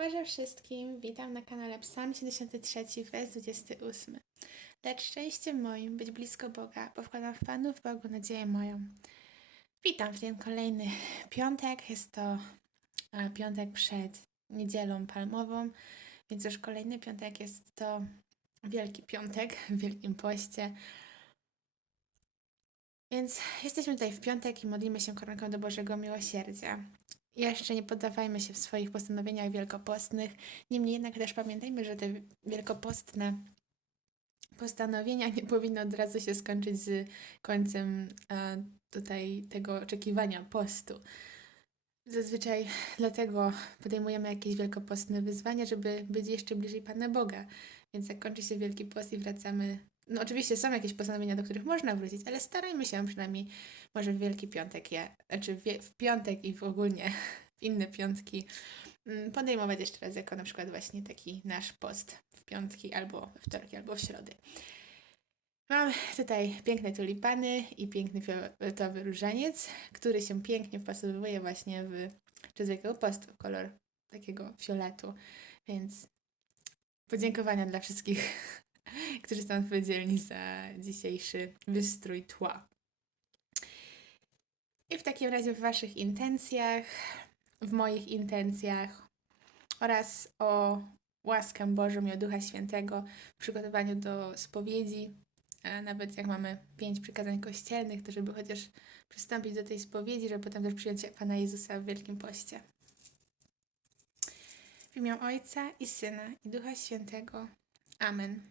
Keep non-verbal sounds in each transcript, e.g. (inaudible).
Boże wszystkim, witam na kanale Psalm 73, wers 28. Lecz szczęściem moim być blisko Boga, bo wkładam w Panu w Bogu nadzieję moją. Witam w ten kolejny piątek, jest to piątek przed niedzielą palmową, więc już kolejny piątek jest to Wielki Piątek w Wielkim Poście. Więc jesteśmy tutaj w piątek i modlimy się koronką do Bożego Miłosierdzia. Jeszcze nie poddawajmy się w swoich postanowieniach wielkopostnych. Niemniej jednak też pamiętajmy, że te wielkopostne postanowienia nie powinny od razu się skończyć z końcem e, tutaj tego oczekiwania postu. Zazwyczaj dlatego podejmujemy jakieś wielkopostne wyzwania, żeby być jeszcze bliżej Pana Boga. Więc jak kończy się Wielki Post i wracamy, no oczywiście są jakieś postanowienia, do których można wrócić, ale starajmy się przynajmniej może w Wielki Piątek, je, znaczy w, piątek i w ogólnie w inne piątki mm, podejmować jeszcze raz jako na przykład właśnie taki nasz post w piątki albo we wtorki albo w środy. Mam tutaj piękne tulipany i piękny fioletowy różaniec, który się pięknie wpasowuje właśnie w czas Wielkiego Postu, kolor takiego fioletu, więc podziękowania dla wszystkich, (laughs) którzy są odpowiedzialni za dzisiejszy wystrój tła. I w takim razie w Waszych intencjach, w moich intencjach oraz o łaskę Bożą i o Ducha Świętego w przygotowaniu do spowiedzi, a nawet jak mamy pięć przykazań kościelnych, to żeby chociaż przystąpić do tej spowiedzi, żeby potem też przyjąć Pana Jezusa w Wielkim Poście. W imię Ojca i Syna i Ducha Świętego. Amen.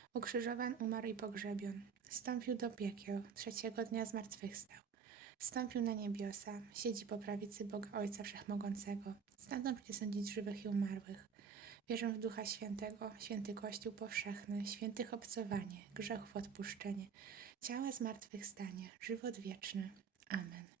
ukrzyżowan, umarł i pogrzebion, stąpił do piekieł, trzeciego dnia zmartwychwstał, stąpił na niebiosa, siedzi po prawicy Boga Ojca Wszechmogącego, stamtąd będzie sądzić żywych i umarłych. Wierzę w Ducha Świętego, święty Kościół powszechny, świętych obcowanie, grzechów odpuszczenie, ciała zmartwychwstanie, żywot wieczny. Amen.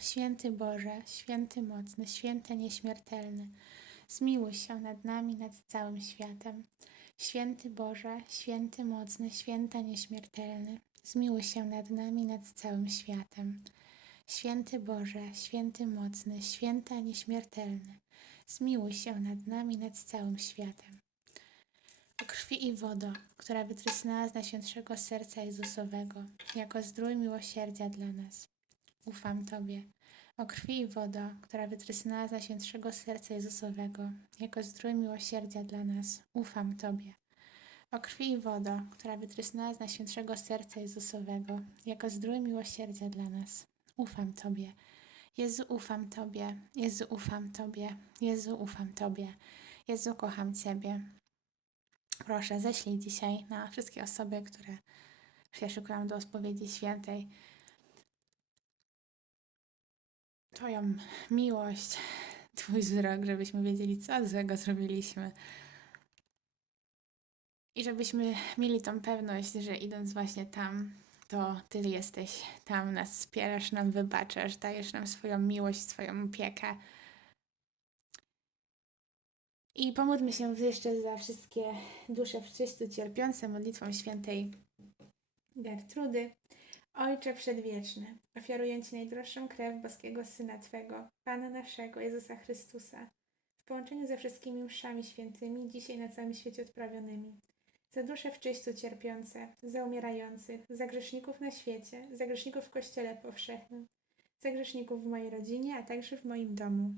Święty Boże, święty mocny, święty nieśmiertelny, zmiłuj się nad nami, nad całym światem. Święty Boże, święty mocny, święta nieśmiertelny, zmiłuj się nad nami, nad całym światem. Święty Boże, święty mocny, święta nieśmiertelny, zmiłuj się nad nami, nad całym światem. O krwi i wodo, która wytrysnęła z Najświętszego Serca Jezusowego, jako zdrój miłosierdzia dla nas. Ufam Tobie. O krwi i wodo, która wytrysnęła z Najświętszego Serca Jezusowego, jako zdrój miłosierdzia dla nas. Ufam Tobie. O krwi i wodo, która wytrysnęła z Najświętszego Serca Jezusowego, jako zdrój miłosierdzia dla nas. Ufam Tobie. Jezu, ufam Tobie. Jezu, ufam Tobie. Jezu, ufam Tobie. Jezu, kocham Ciebie. Proszę, ześlij dzisiaj na wszystkie osoby, które się szykują do spowiedzi świętej, Twoją miłość, Twój wzrok, żebyśmy wiedzieli, co złego zrobiliśmy. I żebyśmy mieli tą pewność, że idąc właśnie tam, to Ty jesteś tam, nas wspierasz, nam wybaczasz, dajesz nam swoją miłość, swoją opiekę. I pomódlmy się jeszcze za wszystkie dusze w czystu cierpiące modlitwą świętej Gertrudy. Ojcze Przedwieczny, ofiaruję Ci najdroższą krew boskiego Syna Twego, Pana naszego, Jezusa Chrystusa, w połączeniu ze wszystkimi mszami świętymi, dzisiaj na całym świecie odprawionymi, za dusze w czystu cierpiące, za umierających, za grzeszników na świecie, za grzeszników w Kościele powszechnym, za grzeszników w mojej rodzinie, a także w moim domu.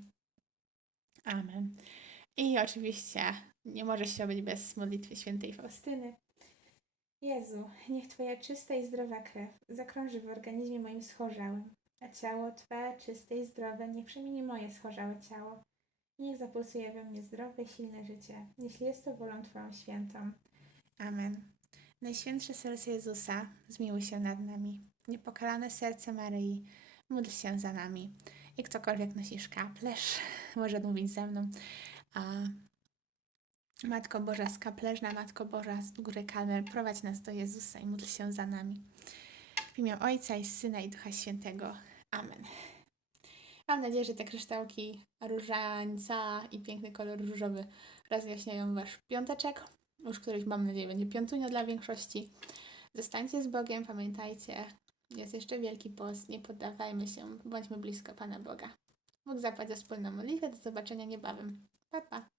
Amen. I oczywiście nie może się obyć bez modlitwy świętej Faustyny. Jezu, niech Twoja czysta i zdrowa krew zakrąży w organizmie moim schorzałym, a ciało Twe czyste i zdrowe niech przemieni moje schorzałe ciało. Niech zapulsuje we mnie zdrowe, silne życie, jeśli jest to wolą Twoją świętą. Amen. Najświętsze serce Jezusa, zmiłuj się nad nami. Niepokalane serce Maryi, módl się za nami. I ktokolwiek nosi szkaplerz, (laughs) może mówić ze mną. A Matko Boża skapleżna, Matko Boża z góry Kalmer, prowadź nas do Jezusa i módl się za nami. W imię Ojca i Syna i Ducha Świętego. Amen. Mam nadzieję, że te kryształki różańca i piękny kolor różowy rozjaśniają Wasz piąteczek. Już któryś, mam nadzieję, będzie piątunio dla większości. Zostańcie z Bogiem, pamiętajcie, jest jeszcze Wielki Post, nie poddawajmy się, bądźmy blisko Pana Boga. Bóg zapłać za wspólną modlitwę, do zobaczenia niebawem. Pa, pa.